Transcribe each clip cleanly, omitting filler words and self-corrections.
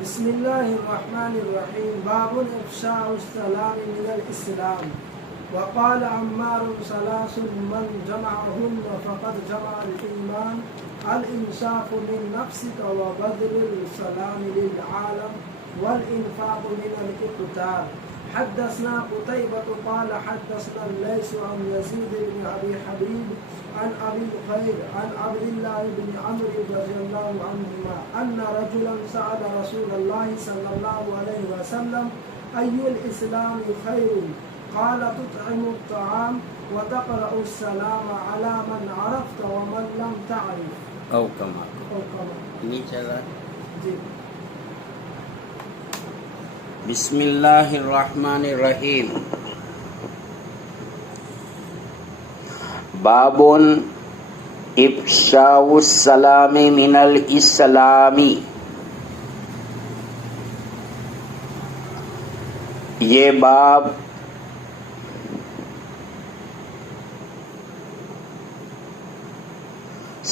بسم الله الرحمن الرحيم. باب إفشاء السلام من الإسلام. وقال عمار ثلاث من جمعهن فقد جمع الإيمان: الإنصاف من نفسك وبذل السلام للعالم والإنفاق من الإقتار. حدثنا قتيبة قال حدثنا الليث عن يزيد بن أبي حبيب عن أبي الخير عن عبد الله بن عمرو رضي الله عنهما أن رجلا سأل رسول الله صلى الله عليه وسلم: أي الإسلام خير؟ قال: تطعم الطعام وتقرأ السلام على من عرفت ومن لم تعرف. او کما نیچے جی. بسم اللہ الرحمن الرحیم. باب افشاء السلام من الاسلام. یہ باب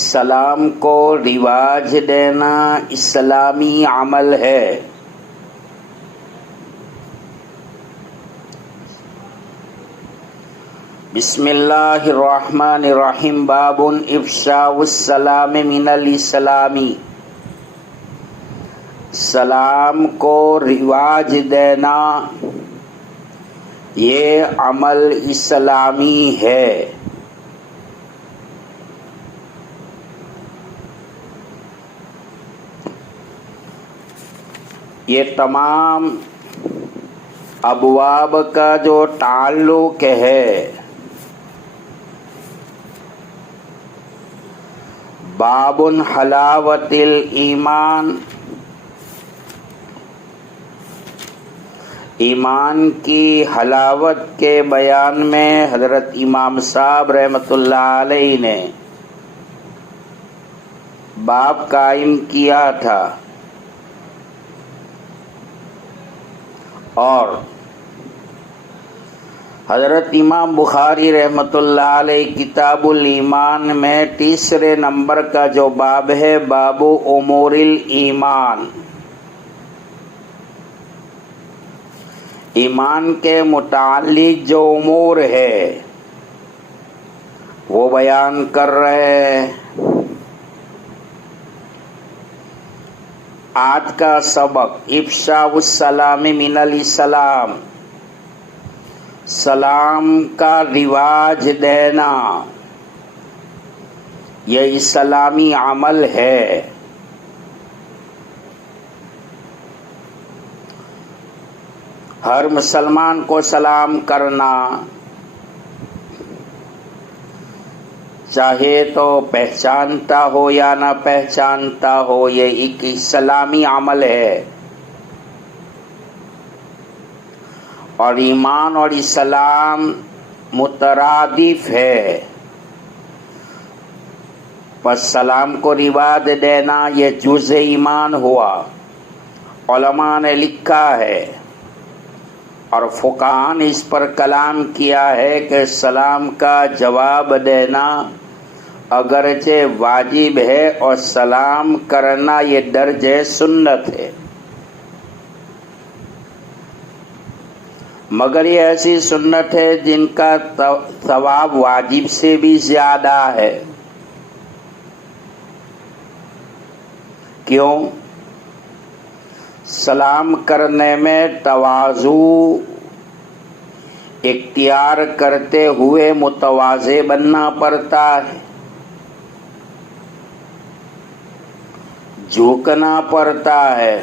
سلام کو رواج دینا اسلامی عمل ہے. بسم اللہ الرحمن الرحیم. باب افشاء السلام من الاسلام. سلام کو رواج دینا یہ عمل اسلامی ہے. یہ تمام ابواب کا جو تعلق ہے باب حلاوت الایمان، ایمان کی حلاوت کے بیان میں حضرت امام صاحب رحمۃ اللہ علیہ نے باب قائم کیا تھا، اور حضرت امام بخاری رحمۃ اللہ علیہ کتاب الایمان میں تیسرے نمبر کا جو باب ہے باب امور الایمان، ایمان کے متعلق جو امور ہے وہ بیان کر رہے ہیں. آج کا سبق افشاء السلام من الاسلام، سلام کا رواج دینا یہ اسلامی عمل ہے. ہر مسلمان کو سلام کرنا، چاہے تو پہچانتا ہو یا نہ پہچانتا ہو، یہ ایک اسلامی عمل ہے. اور ایمان اور اسلام مترادف ہے، پس سلام کو رواج دینا یہ جز ایمان ہوا. علماء نے لکھا ہے اور فقہاء نے اس پر کلام کیا ہے کہ سلام کا جواب دینا اگرچہ واجب ہے اور سلام کرنا یہ درجہ سنت ہے، مگر یہ ایسی سنت ہے جن کا ثواب واجب سے بھی زیادہ ہے. کیوں؟ سلام کرنے میں تواضع اختیار کرتے ہوئے متواضع بننا پڑتا ہے، جھکنا پڑتا ہے،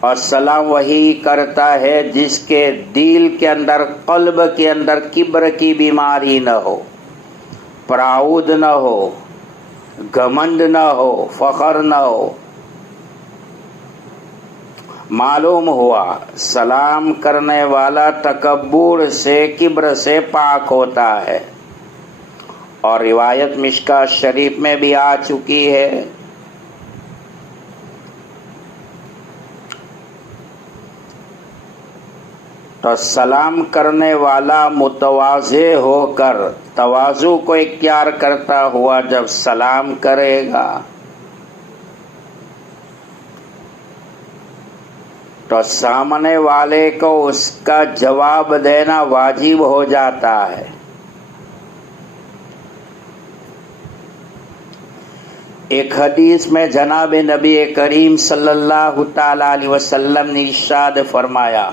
اور سلام وہی کرتا ہے جس کے دل کے اندر، قلب کے اندر کبر کی بیماری نہ ہو، پراؤد نہ ہو، گھمنڈ نہ ہو، فخر نہ ہو. معلوم ہوا سلام کرنے والا تکبر سے، کبر سے پاک ہوتا ہے. اور روایت مشکاۃ شریف میں بھی آ چکی ہے، تو سلام کرنے والا متواضع ہو کر تواضع کو اختیار کرتا ہوا جب سلام کرے گا تو سامنے والے کو اس کا جواب دینا واجب ہو جاتا ہے۔ ایک حدیث میں جناب نبی کریم صلی اللہ تعالی علیہ وسلم نے ارشاد فرمایا،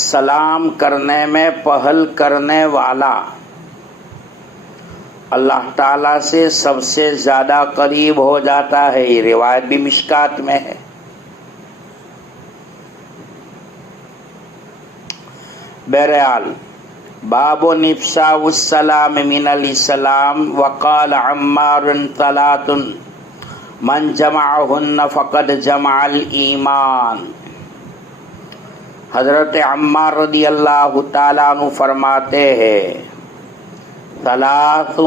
سلام کرنے میں پہل کرنے والا اللہ تعالیٰ سے سب سے زیادہ قریب ہو جاتا ہے۔ یہ روایت بھی مشکات میں ہے۔ بہرحال باب افشاء السلام من الاسلام، وقال عمار ثلاث من جمعهن فقد جمع الایمان۔ حضرت عمار رضی اللہ تعالیٰ عنہ فرماتے ہیں، ثلاث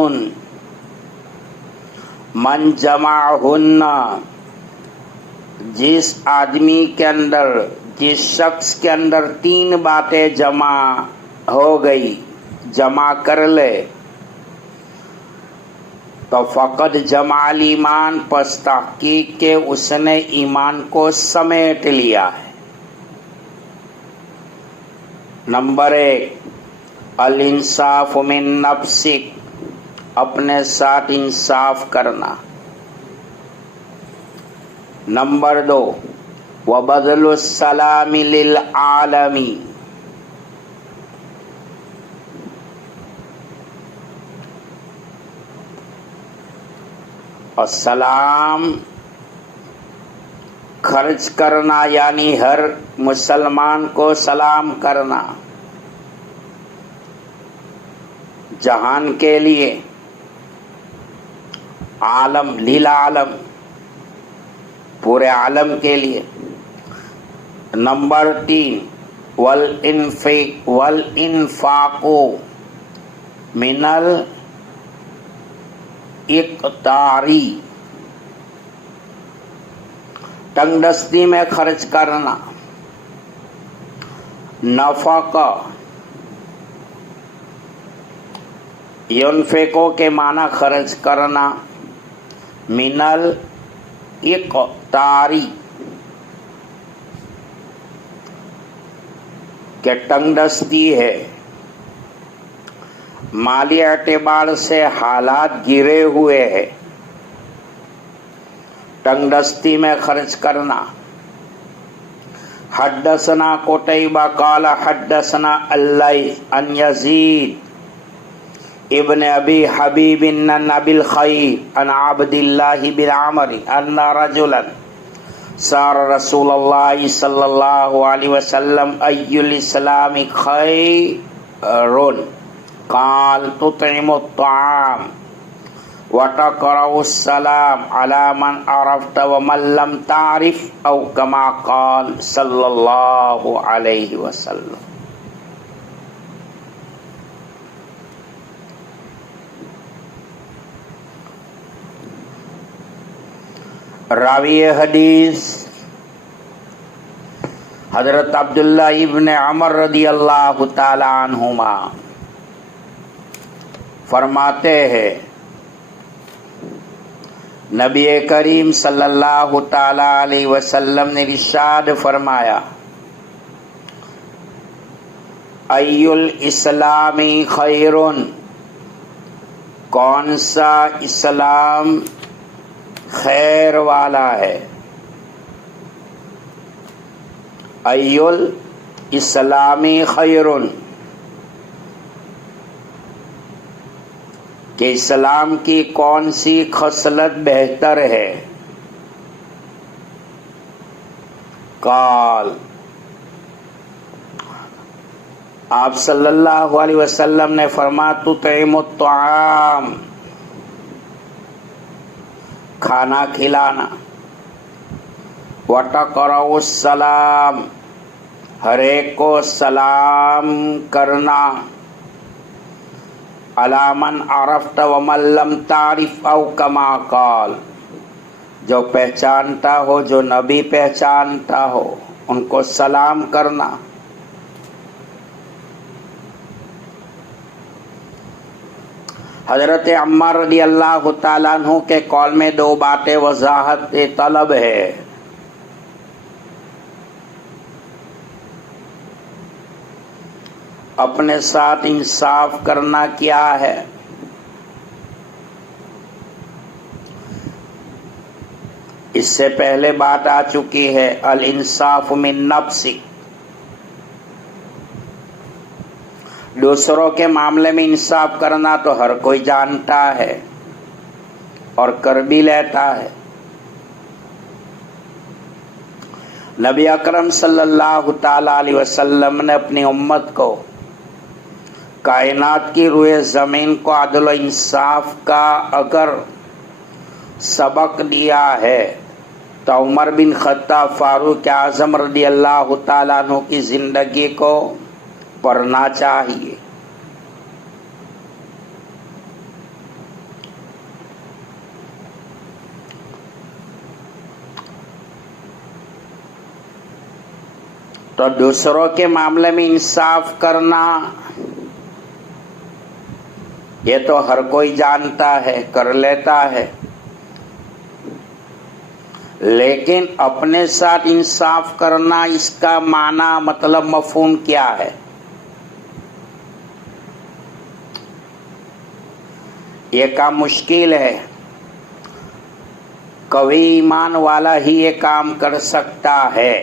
من جمعهن، جس آدمی کے اندر، جس شخص کے اندر تین باتیں جمع ہو گئی، جمع کر لے، تو فقط جمع الایمان، پس تحقیق کے اس نے ایمان کو سمیٹ لیا ہے۔ نمبر 1 الانصاف من نفسک، اپنے ساتھ انصاف کرنا۔ نمبر 2 وبذل السلام للعالمین، اور سلام خرچ کرنا، یعنی ہر مسلمان کو سلام کرنا، جہان کے لیے، عالم للعالم، پورے عالم کے لیے۔ نمبر 3 والانفاق من الاقتاری، تنگ دستی میں خرچ کرنا۔ نفقہ، ينفقو کے معنی خرچ کرنا، من الاقتاری کہ تنگ دستی ہے، مالی اعتبار سے حالات گرے ہوئے ہیں، تنگ دستی میں خرچ کرنا۔ حدثنا قتیبہ قال حدثنا اللیث عن یزید ابن ابی حبیب عن ابی الخیر عن عبد اللہ بن عمر ان رجلا سار رسول اللہ صلی اللہ علیہ وسلم ای الاسلام خیر قال تطعم الطعام وتقرأ السلام على من عرفت ومن لم تعرف او كما قال صلی اللہ علیہ وسلم۔ راوی حدیث حضرت عبداللہ ابن عمر رضی اللہ تعالی عنہما فرماتے ہیں، نبی کریم صلی اللہ تعالی علیہ وسلم نے ارشاد فرمایا، ای الاسلام خیر، کون سا اسلام خیر والا ہے؟ ای الاسلامی خیر، کہ اسلام کی کون سی خصلت بہتر ہے؟ قال، آپ صلی اللہ علیہ وسلم نے فرمایا، تطعم الطعام، کھانا کھلانا، وتقرأ السلام، ہر ایک کو سلام کرنا، علی من عرفت ومن لم تعرف او کما قال، جو پہچانتا ہو، جو نبی پہچانتا ہو، ان کو سلام کرنا۔ حضرت عمار رضی اللہ تعالیٰ عنہ کے قول میں دو باتیں وضاحت طلب ہے۔ اپنے ساتھ انصاف کرنا کیا ہے؟ اس سے پہلے بات آ چکی ہے، الانصاف من نفسک، دوسروں کے معاملے میں انصاف کرنا تو ہر کوئی جانتا ہے اور کر بھی لیتا ہے۔ نبی اکرم صلی اللہ تعالی علیہ وسلم نے اپنی امت کو کائنات کی روئے زمین کو عدل و انصاف کا اگر سبق دیا ہے تو عمر بن خطاب فاروق اعظم رضی اللہ تعالیٰ عنہ کی زندگی کو پڑھنا چاہیے۔ تو دوسروں کے معاملے میں انصاف کرنا یہ تو ہر کوئی جانتا ہے، کر لیتا ہے، لیکن اپنے ساتھ انصاف کرنا، اس کا معنی مطلب مفہوم کیا ہے؟ یہ کام مشکل ہے، قوی ایمان والا ہی یہ کام کر سکتا ہے،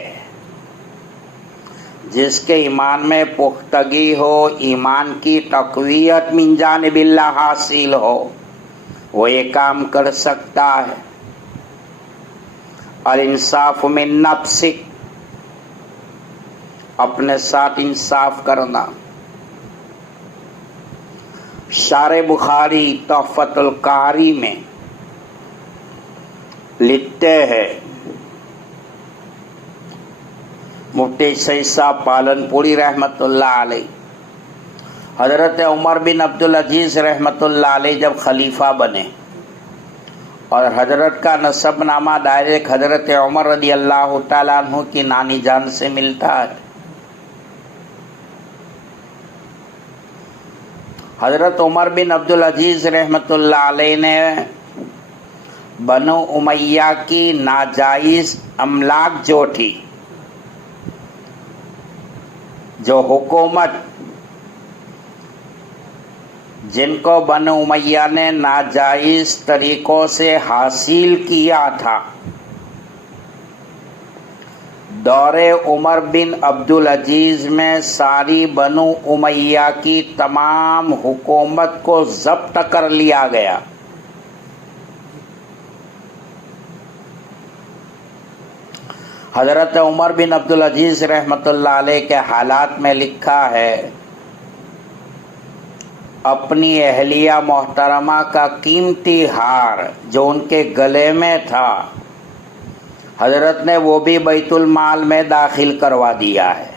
جس کے ایمان میں پختگی ہو، ایمان کی تقویت من جانب اللہ حاصل ہو، وہ یہ کام کر سکتا ہے۔ الانصاف من نفسک، اپنے ساتھ انصاف کرنا۔ شارح بخاری تحفۃ القاری میں لکھتے ہیں، مفتی سید صاحب پالنپوری رحمۃ اللہ علیہ، حضرت عمر بن عبدالعزیز رحمۃ اللہ علیہ جب خلیفہ بنے اور حضرت کا نسب نامہ ڈائریکٹ حضرت عمر رضی اللہ تعالیٰ عنہ کی نانی جان سے ملتا ہے۔ حضرت عمر بن عبدالعزیز رحمۃ اللہ علیہ نے بنو امیہ کی ناجائز املاک جو تھی، جو حکومت جن کو بنو امیہ نے ناجائز طریقوں سے حاصل کیا تھا، دور عمر بن عبدالعزیز میں ساری بنو امیہ کی تمام حکومت کو ضبط کر لیا گیا۔ حضرت عمر بن عبدالعزیز رحمۃ اللہ علیہ کے حالات میں لکھا ہے، اپنی اہلیہ محترمہ کا قیمتی ہار جو ان کے گلے میں تھا، حضرت نے وہ بھی بیت المال میں داخل کروا دیا ہے۔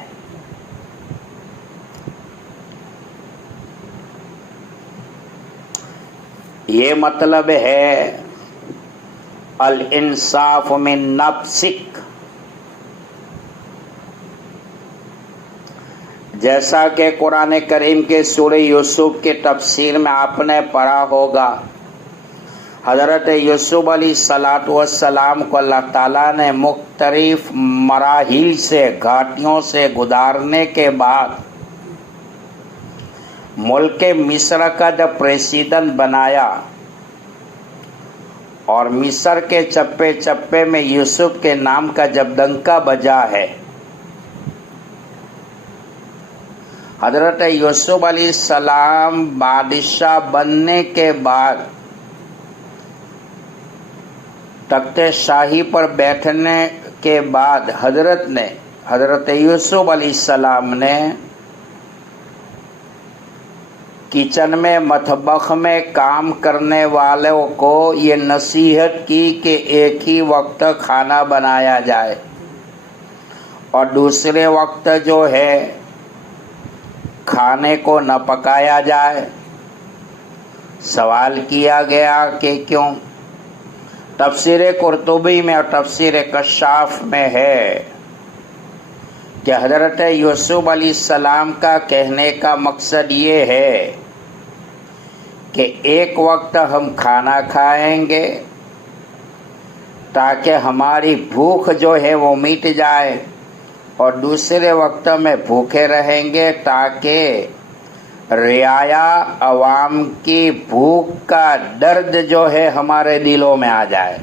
یہ مطلب ہے الانصاف من نفسک، جیسا کہ قرآن کریم کے سورہ یوسف کے تفسیر میں آپ نے پڑھا ہوگا، حضرت یوسف علیہ السلام کو اللہ تعالیٰ نے مختلف مراحل سے، گھاٹیوں سے گزارنے کے بعد ملک مصر کا جب پریزیڈنٹ بنایا اور مصر کے چپے چپے میں یوسف کے نام کا جب ڈنکا بجا ہے، حضرت یوسف علیہ السلام بادشاہ بننے کے بعد تخت شاہی پر بیٹھنے کے بعد حضرت یوسف علیہ السلام نے کچن میں، مطبخ میں کام کرنے والوں کو یہ نصیحت کی کہ ایک ہی وقت کھانا بنایا جائے اور دوسرے وقت جو ہے کھانے کو نہ پکایا جائے۔ سوال کیا گیا کہ کیوں؟ تفسیر قرطبی میں اور تفسیر کشاف میں ہے کہ حضرت یوسف علیہ السلام کا کہنے کا مقصد یہ ہے کہ ایک وقت ہم کھانا کھائیں گے تاکہ ہماری بھوک جو ہے وہ مٹ جائے، اور دوسرے وقتوں میں بھوکے رہیں گے تاکہ رعایا عوام کی بھوک کا درد جو ہے ہمارے دلوں میں آ جائے.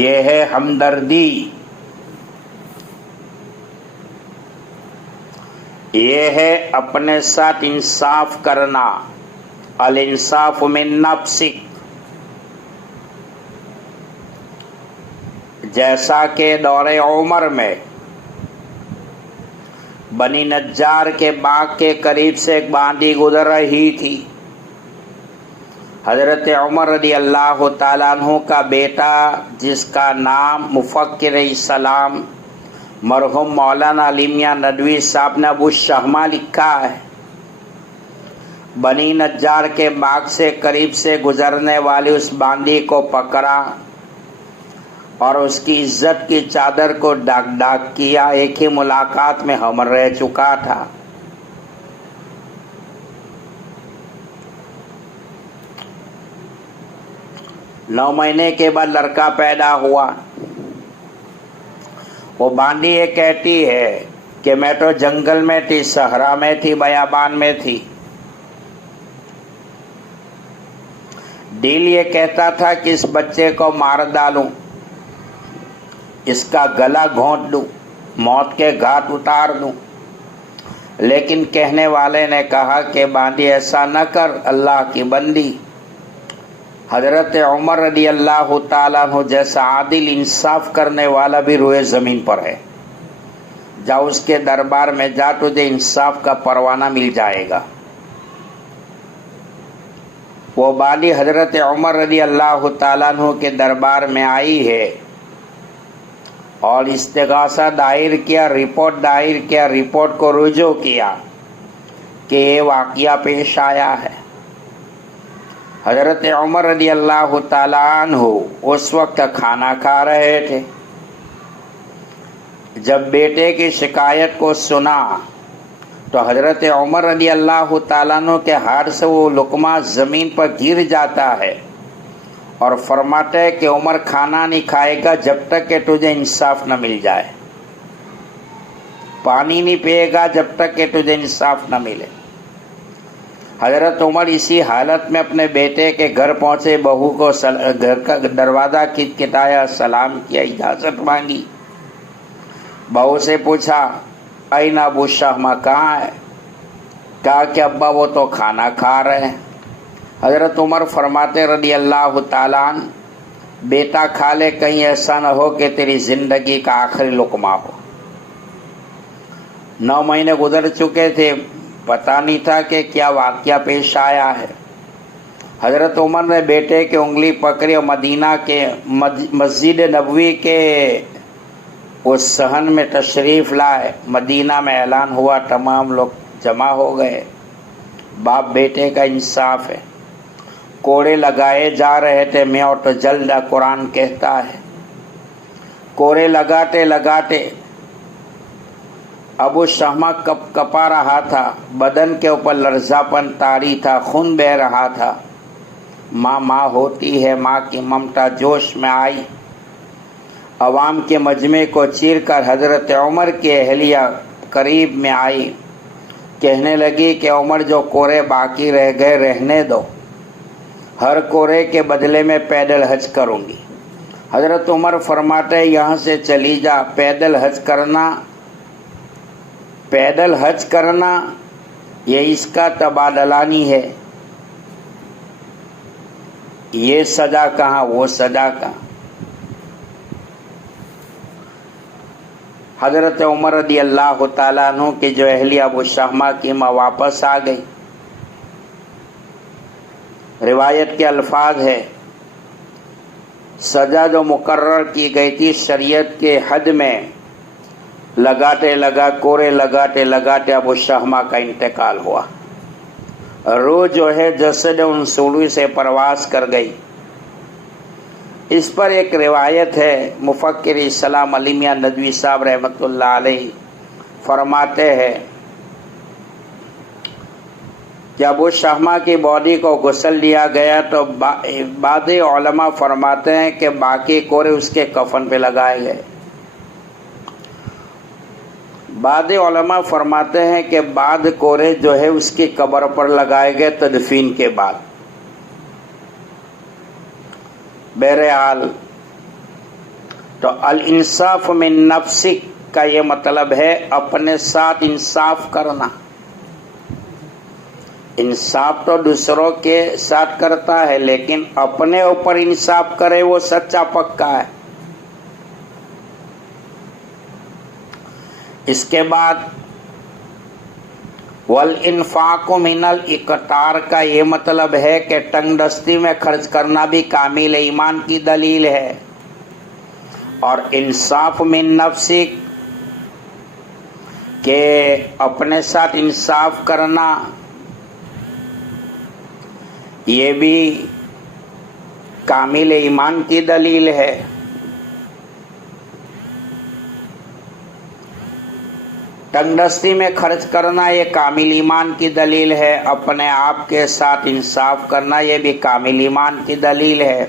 یہ ہے ہمدردی. یہ ہے اپنے ساتھ انصاف کرنا. الانصاف من نفسک. جیسا کہ دور عمر میں بنی نجار کے باغ کے قریب سے ایک باندی گزر رہی تھی. حضرت عمر رضی اللہ تعالیٰ عنہ کا بیٹا جس کا نام مفکر اسلام مرحوم مولانا علی میاں ندوی صاحب نے ابو الشہمہ لکھا ہے، بنی نجار کے باغ سے قریب سے گزرنے والی اس باندی کو پکڑا اور اس کی عزت کی چادر کو ڈاک ڈاک کیا. ایک ہی ملاقات میں ہم رہ چکا تھا. نو مہینے کے بعد لڑکا پیدا ہوا. وہ باندی یہ کہتی ہے کہ میں تو جنگل میں تھی، صحرا میں تھی، بیابان میں تھی. دل یہ کہتا تھا کہ اس بچے کو مار ڈالوں، اس کا گلا گھونٹ دوں، موت کے گھاٹ اتار دوں. لیکن کہنے والے نے کہا کہ باندی ایسا نہ کر، اللہ کی بندی. حضرت عمر رضی اللہ تعالیٰ عنہ جیسا عادل انصاف کرنے والا بھی روئے زمین پر ہے. جا اس کے دربار میں جا، تجھے انصاف کا پروانہ مل جائے گا. وہ باندی حضرت عمر رضی اللہ تعالیٰ عنہ کے دربار میں آئی ہے اور استغاثہ دائر کیا، رپورٹ دائر کیا، رپورٹ کو رجوع کیا کہ یہ واقعہ پیش آیا ہے. حضرت عمر رضی اللہ تعالیٰ عنہ اس وقت کھانا کھا رہے تھے. جب بیٹے کی شکایت کو سنا تو حضرت عمر رضی اللہ تعالیٰ عنہ کے ہاتھ سے وہ لقمہ زمین پر گر جاتا ہے اور فرماتے ہیں کہ عمر کھانا نہیں کھائے گا جب تک کہ تجھے انصاف نہ مل جائے، پانی نہیں پیے گا جب تک کہ تجھے انصاف نہ ملے. حضرت عمر اسی حالت میں اپنے بیٹے کے گھر پہنچے، بہو کو گھر کا دروازہ کھٹکھٹایا، سلام کیا، اجازت مانگی. بہو سے پوچھا این ابو الشہمہ کہاں ہے؟ کہا کہ ابا وہ تو کھانا کھا رہے ہیں. حضرت عمر فرماتے رضی اللہ تعالیٰ عنہ، بیٹا کھا لے، کہیں ایسا نہ ہو کہ تیری زندگی کا آخری لقمہ ہو. 9 مہینے گزر چکے تھے، پتہ نہیں تھا کہ کیا واقعہ پیش آیا ہے. حضرت عمر نے بیٹے کی انگلی پکڑی اور مدینہ کے مسجد نبوی کے اس صحن میں تشریف لائے. مدینہ میں اعلان ہوا، تمام لوگ جمع ہو گئے. باپ بیٹے کا انصاف ہے. کوڑے لگائے جا رہے تھے. میں اور تو جلد قرآن کہتا ہے. کوڑے لگاتے لگاتے ابو الشہمہ کپا رہا تھا، بدن کے اوپر لرزہ پن طاری تھا، خون بہہ رہا تھا. ماں ہوتی ہے، ماں کی ممتا جوش میں آئی. عوام کے مجمع کو چیر کر حضرت عمر کی اہلیہ قریب میں آئی. کہنے لگی کہ عمر جو کوڑے باقی رہ گئے رہنے دو، ہر کوڑے کے بدلے میں پیدل حج کروں گی. حضرت عمر فرماتے یہاں سے چلی جا. پیدل حج کرنا یہ اس کا تبادلہ نہیں ہے. یہ سزا کہاں، وہ سزا کہاں. حضرت عمر رضی اللہ تعالیٰ عنہ کی جو اہلیہ ابو الشہمہ کی ماں واپس آ گئی. روایت کے الفاظ ہے، سزا جو مقرر کی گئی تھی شریعت کے حد میں، کوڑے لگاتے لگاتے ابو الشہمہ کا انتقال ہوا. روح جو ہے جسد ان سولوی سے پرواز کر گئی. اس پر ایک روایت ہے، مفکر اسلام علی میاں ندوی صاحب رحمۃ اللہ علیہ فرماتے ہیں کہ ابو الشہمہ کی باڈی کو غسل دیا گیا تو بعض علماء فرماتے ہیں کہ باقی کوڑے اس کے کفن پہ لگائے گئے. بعض علماء فرماتے ہیں کہ بعد کوڑے جو ہے اس کی قبر پر لگائے گئے تدفین کے بعد. بہرحال تو الانصاف من نفسک کا یہ مطلب ہے اپنے ساتھ انصاف کرنا. انصاف تو دوسروں کے ساتھ کرتا ہے لیکن اپنے اوپر انصاف کرے وہ سچا پکا ہے. اس کے بعد والانفاق من الاقتار کا یہ مطلب ہے کہ تنگ دستی میں خرچ کرنا بھی کامل ایمان کی دلیل ہے. اور انصاف من نفسک کہ اپنے ساتھ انصاف کرنا یہ بھی کامل ایمان کی دلیل ہے. تنگ دستی میں خرچ کرنا یہ کامل ایمان کی دلیل ہے. اپنے آپ کے ساتھ انصاف کرنا یہ بھی کامل ایمان کی دلیل ہے.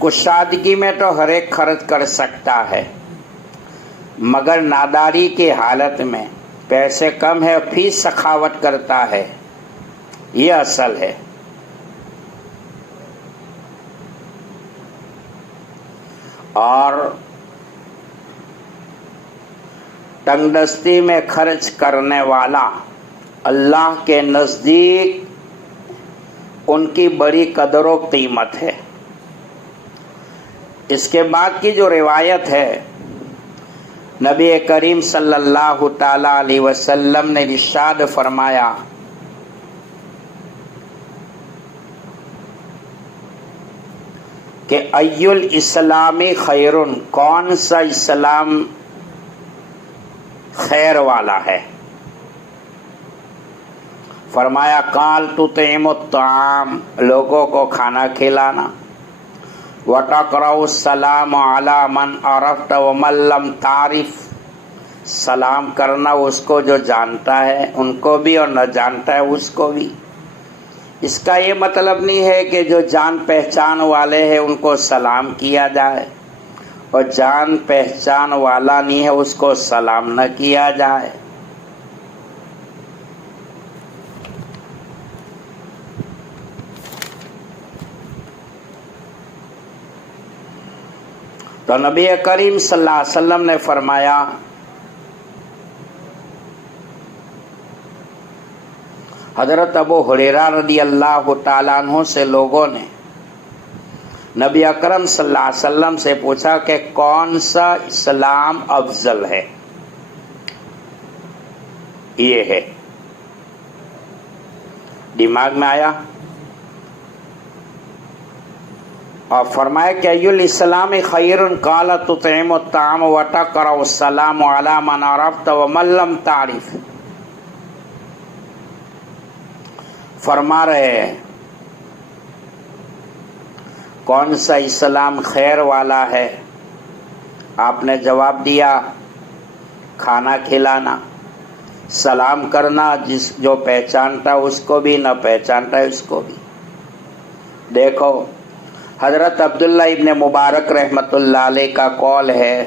کشادگی میں تو ہر ایک خرچ کر سکتا ہے مگر ناداری کی حالت میں پیسے کم ہے پھر سخاوت کرتا ہے. یہ اصل ہے. اور تنگ دستی میں خرچ کرنے والا اللہ کے نزدیک ان کی بڑی قدر و قیمت ہے. اس کے بعد کی جو روایت ہے نبی کریم صلی اللہ تعالی علیہ وسلم نے ارشاد فرمایا کہ ای الاسلامی خیرن، کون سا اسلام خیر والا ہے؟ فرمایا قال تطعم الطعام، لوگوں کو کھانا کھلانا، وتقرأ السلام علی من عرفت ومن لم تعرف، سلام کرنا اس کو جو جانتا ہے ان کو بھی اور نہ جانتا ہے اس کو بھی. اس کا یہ مطلب نہیں ہے کہ جو جان پہچان والے ہیں ان کو سلام کیا جائے اور جان پہچان والا نہیں ہے اس کو سلام نہ کیا جائے. تو نبی کریم صلی اللہ علیہ وسلم نے فرمایا حضرت ابو ہریرہ رضی اللہ تعالیٰ عنہ سے لوگوں نے نبی اکرم صلی اللہ علیہ وسلم سے پوچھا کہ کون سا اسلام افضل ہے؟ یہ ہے. دماغ میں آیا؟ اور فرمایا کہ ای الاسلام خیر قال تطعم الطعام وتقرأ السلام علی من عرفت ومن لم تعرف. فرما رہے ہیں کون سا اسلام خیر والا ہے؟ آپ نے جواب دیا کھانا کھلانا، سلام کرنا، جس جو پہچانتا اس کو بھی نہ پہچانتا اس کو بھی. دیکھو حضرت عبداللہ ابن مبارک رحمۃ اللہ علیہ کا قول ہے.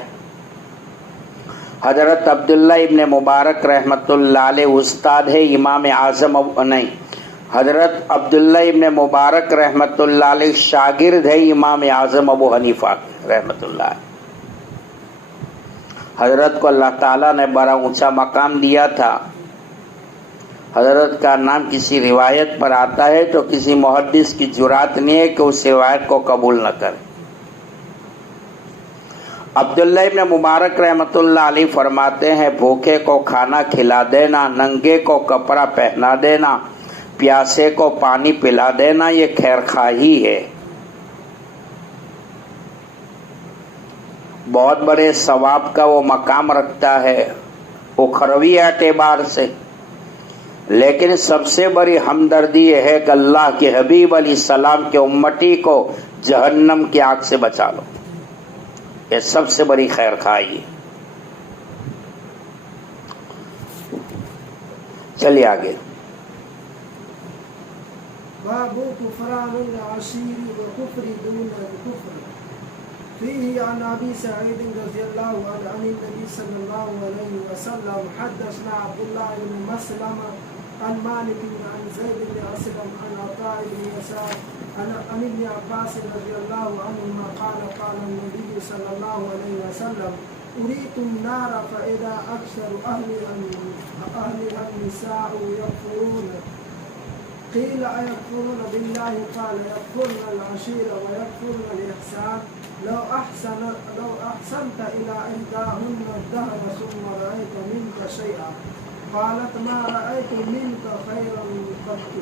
حضرت عبداللہ ابن مبارک رحمۃ اللہ علیہ استاد ہے امام اعظم نہیں، حضرت عبداللہ ابن مبارک رحمۃ اللہ علیہ شاگرد ہے امام اعظم ابو حنیفہ رحمۃ اللہ علیہ. حضرت کو اللہ تعالیٰ نے بڑا اونچا مقام دیا تھا. حضرت کا نام کسی روایت پر آتا ہے تو کسی محدث کی جرات نہیں ہے کہ اس روایت کو قبول نہ کرے. عبداللہ ابن مبارک رحمۃ اللہ علیہ فرماتے ہیں بھوکے کو کھانا کھلا دینا، ننگے کو کپڑا پہنا دینا، پیاسے کو پانی پلا دینا یہ خیر خواہی ہے. بہت بڑے ثواب کا وہ مقام رکھتا ہے اخروی اعتبار سے، لیکن سب سے بڑی ہمدردی یہ ہے کہ اللہ کے حبیب علیہ السلام کے امتی کو جہنم کی آگ سے بچا لو. یہ سب سے بڑی خیر خواہی ہے. چلیے آگے. باب کفران العشیر وکفر دون الکفر فيه عن أبي سعيد رضي الله عنه عن النبي صلى الله عليه وسلم حدثنا عبد الله بن مسلمة عن مالك عن زيد بن أسلم عن عطاء بن يسار عن ابن عباس رضي الله عنهما قال قال النبي صلى الله عليه وسلم أريت النار فإذا أكثر أهلها النساء يكفرون قيل أيكفرون بالله قال يكفرن العشير ويكفرن الإحسان لو أحسنت إلى إحداهن الدهر ثم رأيت منك شيئا قالت ما رأيت منك خيرا قط.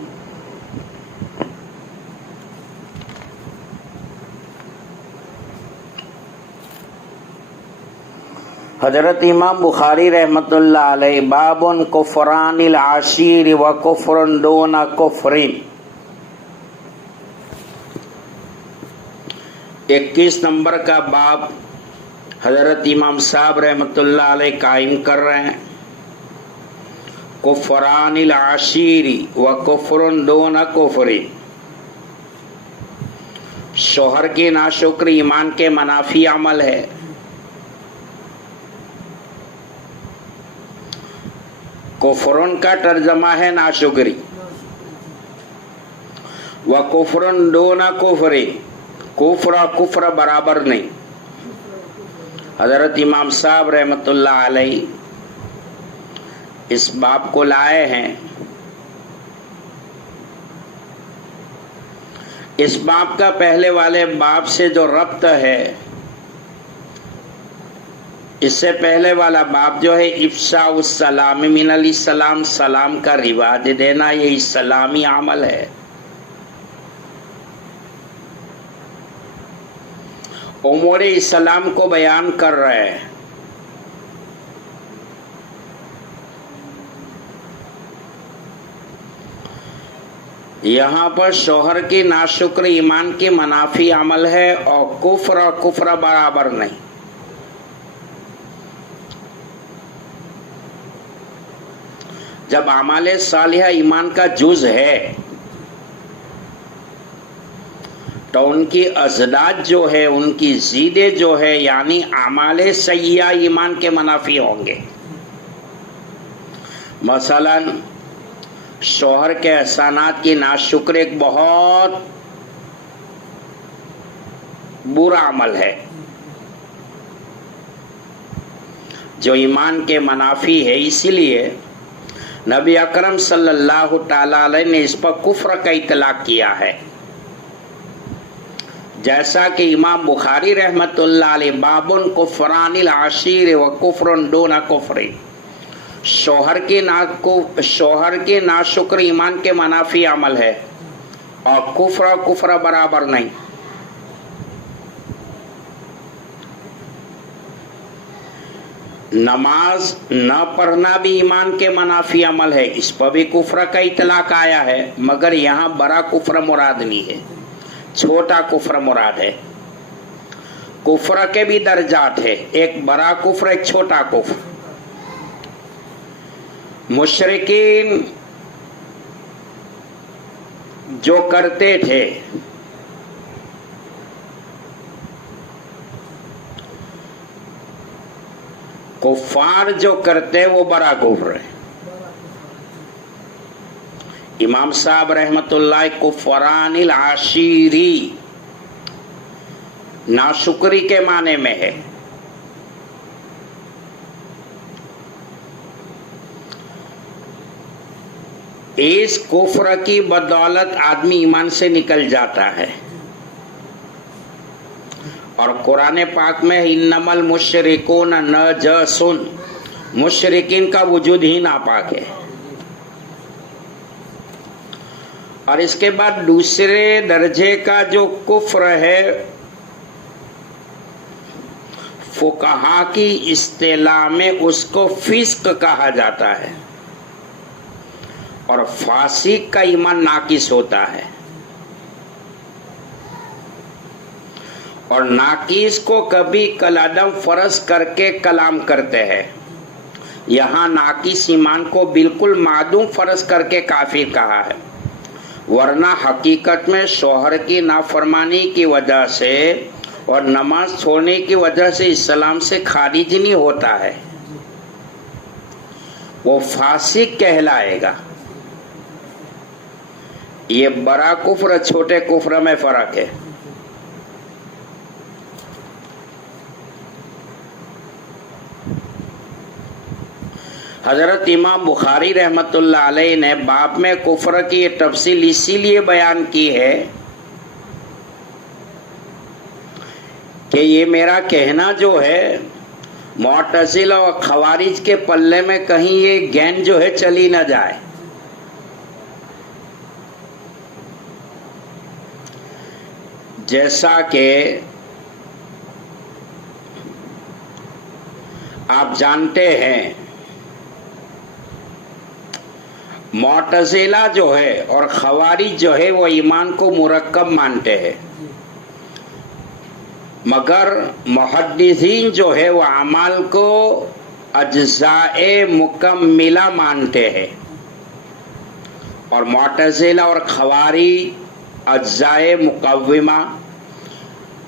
حضرت امام بخاری رحمۃ اللہ علیہ باب کفران العشیر و کفر دون کفر 21 نمبر کا باب حضرت امام صاحب رحمۃ اللہ علیہ قائم کر رہے ہیں. کفران العشیر و کفر دون کفر، شوہر کی ناشکری ایمان کے منافی عمل ہے. کفرن کا ترجمہ ہے ناشکری، و کفرن دون کفر، کفر کفر برابر نہیں. حضرت امام صاحب رحمۃ اللہ علیہ اس باب کو لائے ہیں. اس باب کا پہلے والے باب سے جو ربط ہے، اس سے پہلے والا باب جو ہے افشاء السلام من الاسلام، سلام کا رواج دینا، یہ اسلامی عمل ہے. امور اسلام کو بیان کر رہے ہیں. یہاں پر شوہر کی ناشکری ایمان کے منافی عمل ہے اور کفر برابر نہیں. جب اعمال صالحہ ایمان کا جز ہے تو ان کی ازداد جو ہے، ان کی زیدیں جو ہے، یعنی اعمال سیئہ ایمان کے منافی ہوں گے. مثلا شوہر کے احسانات کی ناشکری ایک بہت برا عمل ہے جو ایمان کے منافی ہے. اسی لیے نبی اکرم صلی اللہ تعالی علیہ نے اس پر کفر کا اطلاق کیا ہے. جیسا کہ امام بخاری رحمۃ اللہ علیہ باب کفران العشیر و کفر دون کفر، شوہر کے ناشکر ایمان کے منافی عمل ہے اور کفر برابر نہیں. نماز نہ پڑھنا بھی ایمان کے منافی عمل ہے، اس پر بھی کفر کا اطلاق آیا ہے، مگر یہاں بڑا کفر مراد نہیں ہے، چھوٹا کفر مراد ہے. کفر کے بھی درجات ہے، ایک بڑا کفر، ایک چھوٹا کفر. مشرکین جو کرتے تھے کفار جو کرتے وہ بڑا کفر ہے. امام صاحب رحمت اللہ کفران العشیری ناشکری کے معنی میں ہے. اس کفر کی بدولت آدمی ایمان سے نکل جاتا ہے. اور قرآن پاک میں انما المشرکون نجس، مشرکین کا وجود ہی ناپاک ہے. اور اس کے بعد دوسرے درجے کا جو کفر ہے فقہا کی اصطلاح میں اس کو فسق کہا جاتا ہے، اور فاسق کا ایمان ناقص ہوتا ہے. اور ناقص کو کبھی کالعدم فرض کر کے کلام کرتے ہیں. یہاں ناقص ایمان کو بالکل معدوم فرض کر کے کافر کہا ہے، ورنہ حقیقت میں شوہر کی نافرمانی کی وجہ سے اور نماز چھوڑنے کی وجہ سے اسلام سے خارج نہیں ہوتا ہے، وہ فاسق کہلائے گا۔ یہ بڑا کفر چھوٹے کفر میں فرق ہے۔ حضرت امام بخاری رحمۃ اللہ علیہ نے باب میں کفر کی یہ تفصیل اسی لیے بیان کی ہے کہ یہ میرا کہنا جو ہے معتزلہ اور خوارج کے پلے میں کہیں یہ گین جو ہے چلی نہ جائے۔ جیسا کہ آپ جانتے ہیں معتزلہ جو ہے اور خوارج جو ہے وہ ایمان کو مرکب مانتے ہیں، مگر محدثین جو ہے وہ اعمال کو اجزاء مکملہ مانتے ہیں، اور معتزلہ اور خوارج اجزاء مقومہ،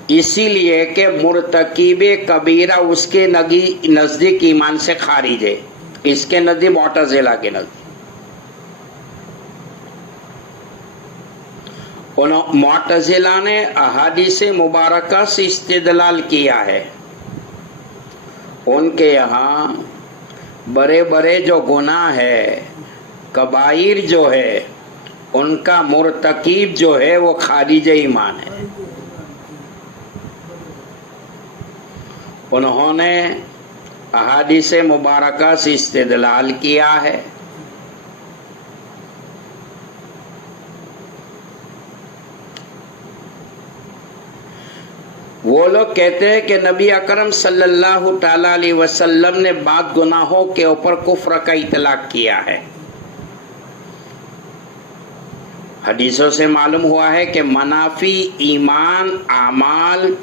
اسی لیے کہ مرتکب کبیرہ اس کے نزدیک ایمان سے خارج ہے، اس کے نزدیک معتزلہ کے نزدیک۔ معتزلہ نے احادیث مبارکہ سے استدلال کیا ہے، ان کے یہاں بڑے بڑے جو گناہ ہے، کبائر جو ہے، ان کا مرتکب جو ہے وہ خارج ایمان ہے۔ انہوں نے احادیث مبارکہ سے استدلال کیا ہے۔ وہ لوگ کہتے ہیں کہ نبی اکرم صلی اللہ تعالی علیہ وسلم نے بعض گناہوں کے اوپر کفر کا اطلاق کیا ہے۔ حدیثوں سے معلوم ہوا ہے کہ منافی ایمان اعمال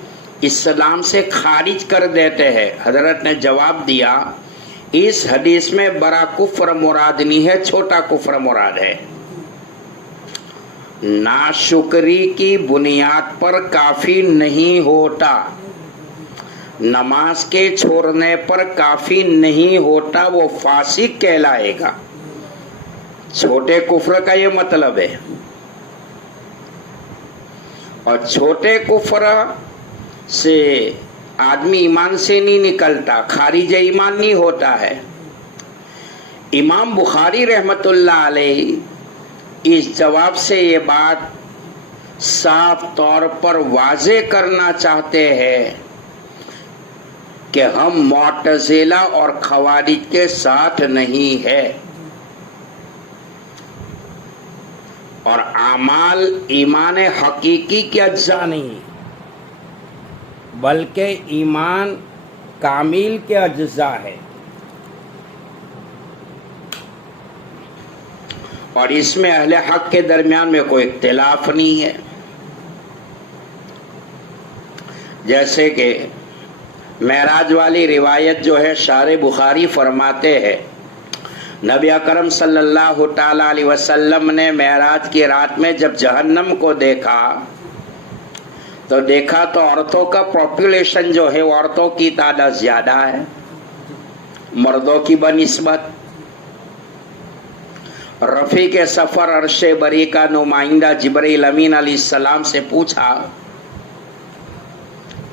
اسلام سے خارج کر دیتے ہیں۔ حضرت نے جواب دیا اس حدیث میں بڑا کفر مراد نہیں ہے، چھوٹا کفر مراد ہے۔ ناشکری کی بنیاد پر کافی نہیں ہوتا، نماز کے چھوڑنے پر کافی نہیں ہوتا، وہ فاسق کہلائے گا۔ چھوٹے کفر کا یہ مطلب ہے، اور چھوٹے کفر سے آدمی ایمان سے نہیں نکلتا، خارج ایمان نہیں ہوتا ہے۔ امام بخاری رحمۃ اللہ علیہ اس جواب سے یہ بات صاف طور پر واضح کرنا چاہتے ہیں کہ ہم معتزلہ اور خوارج کے ساتھ نہیں ہے، اور اعمال ایمان حقیقی کے اجزاء نہیں بلکہ ایمان کامل کے اجزاء ہے، اور اس میں اہل حق کے درمیان میں کوئی اختلاف نہیں ہے۔ جیسے کہ معراج والی روایت جو ہے شارح بخاری فرماتے ہیں نبی اکرم صلی اللہ تعالی علیہ وسلم نے معراج کی رات میں جب جہنم کو دیکھا تو عورتوں کا پاپولیشن جو ہے وہ عورتوں کی تعداد زیادہ ہے مردوں کی بنسبت۔ رفیق سفر عرش بری کا نمائندہ جبرائیل امین علیہ السلام سے پوچھا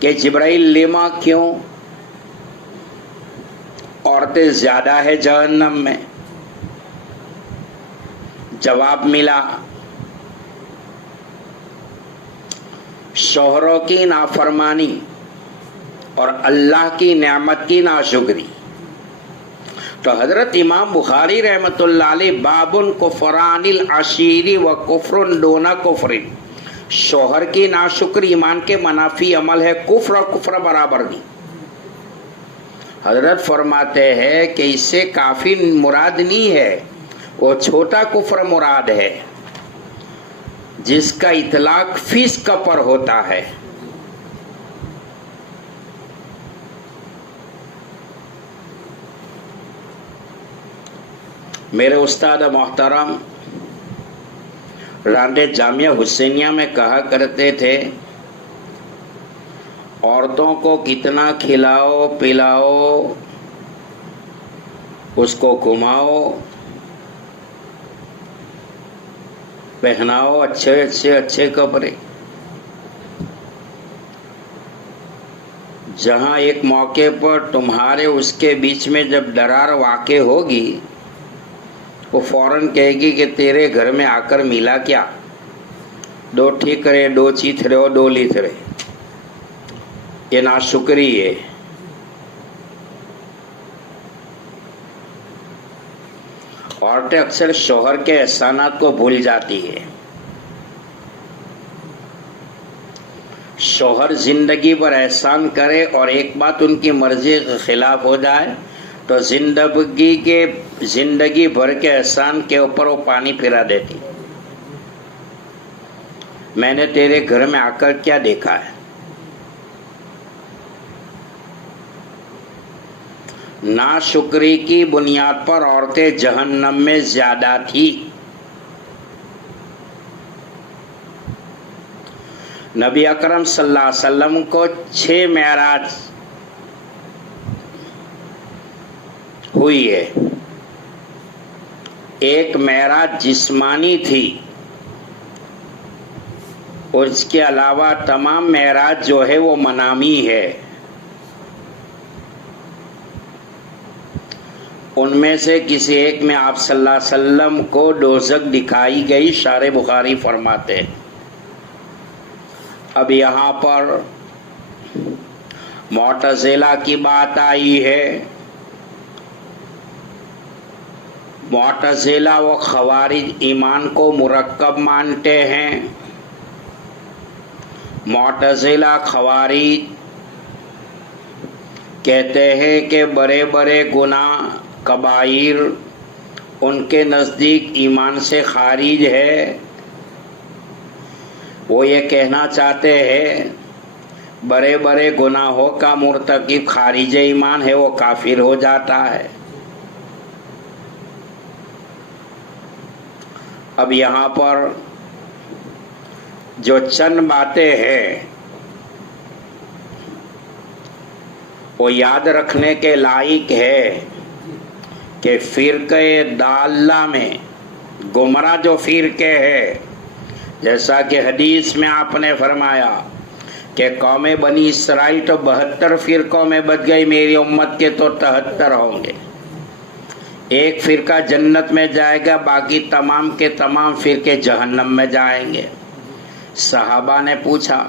کہ جبرائیل لما کیوں عورتیں زیادہ ہے جہنم میں؟ جواب ملا شوہروں کی نافرمانی اور اللہ کی نعمت کی ناشکری۔ تو حضرت امام بخاری رحمۃ اللہ علیہ باب کفران العشیر و کفر دون کفر، شوہر کی ناشکری ایمان کے منافی عمل ہے، کفر اور کفر برابر نہیں۔ حضرت فرماتے ہیں کہ اس سے کافی مراد نہیں ہے، وہ چھوٹا کفر مراد ہے جس کا اطلاق فسق پر ہوتا ہے۔ میرے استاد محترم رانڈے جامعہ حسینیہ میں کہا کرتے تھے عورتوں کو کتنا کھلاؤ پلاؤ، اس کو گھماؤ پہناؤ اچھے اچھے اچھے کپڑے، جہاں ایک موقع پر تمہارے اس کے بیچ میں جب درار واقع ہوگی، وہ فوراً کہے گی کہ تیرے گھر میں آ کر ملا کیا، 2 ٹھیکرے 2 چیتھرے اور 2 لیتھرے، یہ ناشکری ہے۔ عورتیں اکثر شوہر کے احسانات کو بھول جاتی ہے۔ شوہر زندگی پر احسان کرے اور ایک بات ان کی مرضی کے خلاف ہو جائے تو زندگی بھر کے احسان کے اوپر وہ پانی پھرا دیتی۔ میں نے تیرے گھر میں آ کر کیا دیکھا ہے؟ ناشکری کی بنیاد پر عورتیں جہنم میں زیادہ تھی۔ نبی اکرم صلی اللہ علیہ وسلم کو 6 معراج ہوئی ہے۔ ایک معراج جسمانی تھی اور اس کے علاوہ تمام معراج جو ہے وہ منامی ہے۔ ان میں سے کسی ایک میں آپ صلی اللہ علیہ وسلم کو دوزخ دکھائی گئی، شارح بخاری فرماتے ہیں۔ اب یہاں پر معتزلہ کی بات آئی ہے۔ معتزلہ و خوارج ایمان کو مرکب مانتے ہیں۔ معتزلہ خوارج کہتے ہیں کہ بڑے بڑے گناہ کبائر ان کے نزدیک ایمان سے خارج ہے۔ وہ یہ کہنا چاہتے ہیں بڑے بڑے گناہوں کا مرتکب خارج ایمان ہے، وہ کافر ہو جاتا ہے۔ اب یہاں پر جو چند باتیں ہیں وہ یاد رکھنے کے لائق ہے کہ فرقہ ضالہ میں گمراہ جو فرقے ہیں، جیسا کہ حدیث میں آپ نے فرمایا کہ قوم بنی اسرائیل تو 72 فرقوں میں بٹ گئی، میری امت کے تو 73 ہوں گے۔ ایک فرقہ جنت میں جائے گا، باقی تمام کے تمام فرقے جہنم میں جائیں گے۔ صحابہ نے پوچھا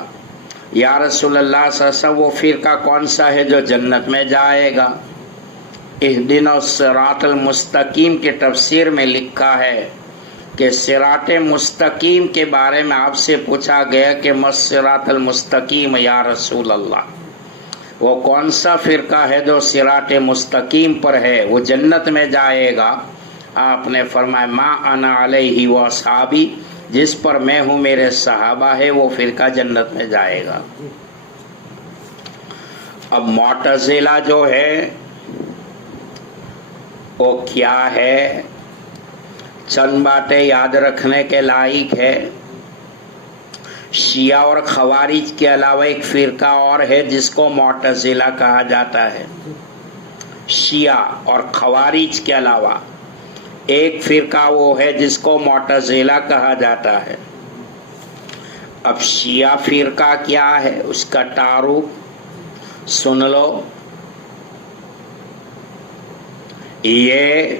یا رسول اللہ صلی اللہ علیہ وسلم وہ فرقہ کون سا ہے جو جنت میں جائے گا؟ اہدنا الصراط المستقیم کی تفسیر میں لکھا ہے کہ صراط مستقیم کے بارے میں آپ سے پوچھا گیا کہ مَصِّراط المستقیم یا رسول اللہ، وہ کون سا فرقہ ہے جو صراط مستقیم پر ہے، وہ جنت میں جائے گا؟ آپ نے فرمایا ما انا علیہ و اصحابی، جس پر میں ہوں میرے صحابہ ہے، وہ فرقہ جنت میں جائے گا۔ اب معتزلہ جو ہے وہ کیا ہے؟ چند باتیں یاد رکھنے کے لائق ہے۔ شیعہ اور خوارج کے علاوہ ایک فرقہ اور ہے جس کو معتزلہ کہا جاتا ہے۔ شیعہ اور خوارج کے علاوہ ایک فرقہ وہ ہے جس کو معتزلہ کہا جاتا ہے۔ اب شیعہ فرقہ کیا ہے، اس کا تعارف سن لو۔ یہ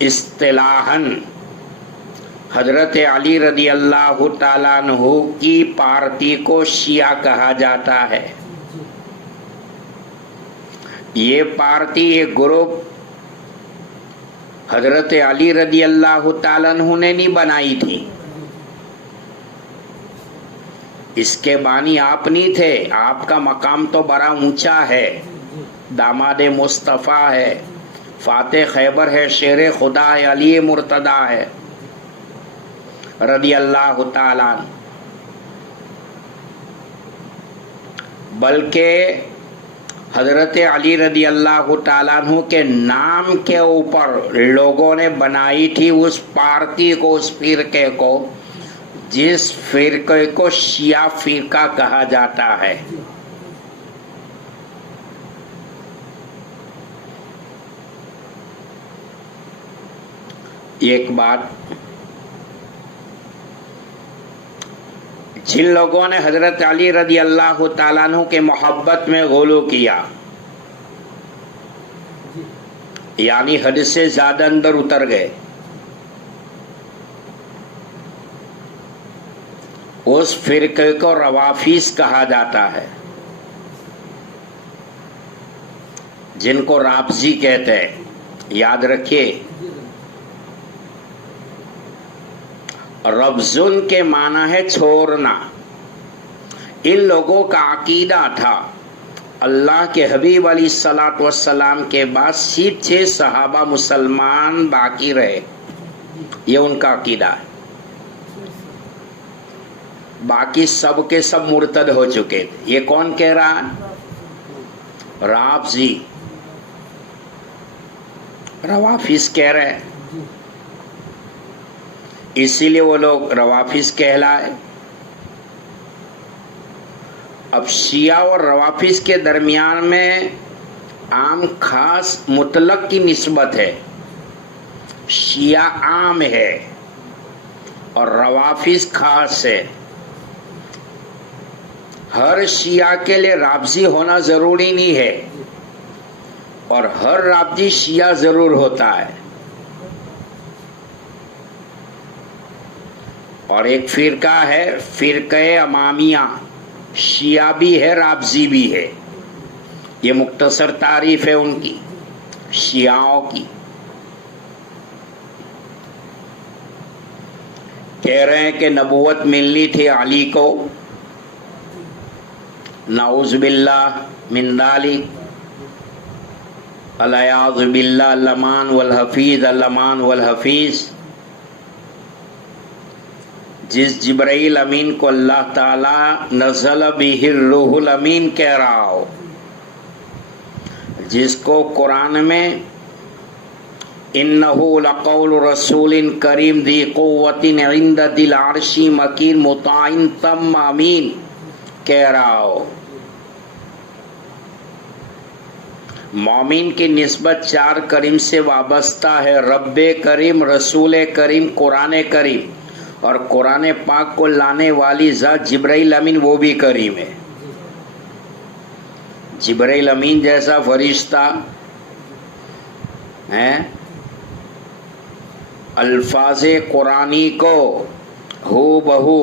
اصطلاحاً حضرت علی رضی اللہ تعالیٰ عنہ کی پارٹی کو شیعہ کہا جاتا ہے۔ یہ پارٹی، یہ گروپ حضرت علی رضی اللہ تعالیٰ عنہ نے نہیں بنائی تھی، اس کے بانی آپ نہیں تھے۔ آپ کا مقام تو بڑا اونچا ہے، داماد مصطفیٰ ہے، فاتح خیبر ہے، شیر خدا ہے، علی مرتضیٰ ہے رضی اللہ تعالیٰ عنہ، بلکہ حضرت علی رضی اللہ تعالیٰ عنہ کے نام کے اوپر لوگوں نے بنائی تھی اس پارٹی کو، اس فرقے کو، جس فرقے کو شیعہ فرقہ کہا جاتا ہے۔ ایک بات، جن لوگوں نے حضرت علی رضی اللہ تعالیٰ عنہ کے محبت میں غلو کیا، یعنی حد سے زیادہ اندر اتر گئے، اس فرقے کو روافیض کہا جاتا ہے، جن کو رافضی کہتے ہیں۔ یاد رکھیے، رفضن کے معنی ہے چھوڑنا۔ ان لوگوں کا عقیدہ تھا اللہ کے حبیب علیہ الصلوۃ والسلام کے بعد صرف 6 صحابہ مسلمان باقی رہے، یہ ان کا عقیدہ ہے، باقی سب کے سب مرتد ہو چکے تھے۔ یہ کون کہہ رہا ہے؟ رافضی، روافض کہہ رہے ہیں، اسی لیے وہ لوگ روافض کہلائے۔ اب شیعہ اور روافض کے درمیان میں عام خاص مطلق کی نسبت ہے، شیعہ عام ہے اور روافض خاص ہے۔ ہر شیعہ کے لیے رافضی ہونا ضروری نہیں ہے اور ہر رافضی شیعہ ضرور ہوتا ہے۔ اور ایک فرقہ ہے فرقہ امامیہ، شیعہ بھی ہے رافضی بھی ہے۔ یہ مختصر تعریف ہے ان کی، شیعوں کی۔ کہہ رہے ہیں کہ نبوت ملنی تھی علی کو، نعوذ باللہ من ذالک، العیاذ باللہ، الامان والحفیظ، الامان والحفیظ۔ جس جبرائیل امین کو اللہ تعالی نزل بہ الروح الامین کہہ رہا ہو، جس کو قرآن میں انہ لقول رسول کریم ذی قوت عند ذی العرش مکین مطاع ثم امین کہہ رہا ہو۔ مومن کی نسبت 4 کریم سے وابستہ ہے، رب کریم، رسول کریم، قرآن کریم، اور قرآن پاک کو لانے والی ذات جبرائیل امین وہ بھی کریم ہے۔ جبرائیل امین جیسا فرشتہ ہے، الفاظ قرآنی کو ہو بہو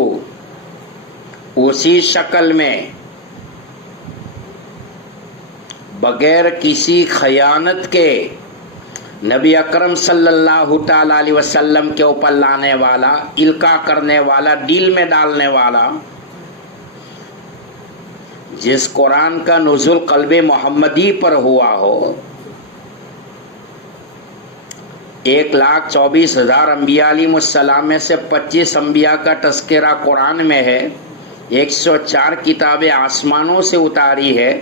اسی شکل میں بغیر کسی خیانت کے نبی اکرم صلی اللہ تعالی علیہ وسلم کے اوپر لانے والا، القاء کرنے والا، دل میں ڈالنے والا، جس قرآن کا نزول قلب محمدی پر ہوا ہو۔ 1,24,000 انبیاء علیہ السلام میں سے 25 انبیاء کا تذکرہ قرآن میں ہے، 104 کتابیں آسمانوں سے اتاری ہے۔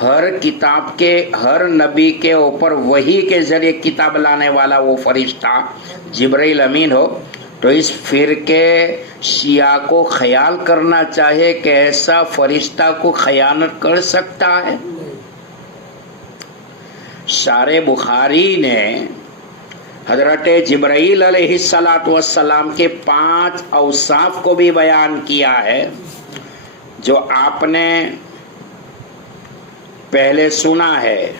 ہر کتاب کے، ہر نبی کے اوپر وحی کے ذریعے کتاب لانے والا وہ فرشتہ جبرائیل امین ہو، تو اس فرقے شیعہ کو خیال کرنا چاہے کہ ایسا فرشتہ کو خیانت کر سکتا ہے۔ شارح بخاری نے حضرت جبرائیل علیہ السلام کے 5 اوصاف کو بھی بیان کیا ہے، جو آپ نے پہلے سنا ہے۔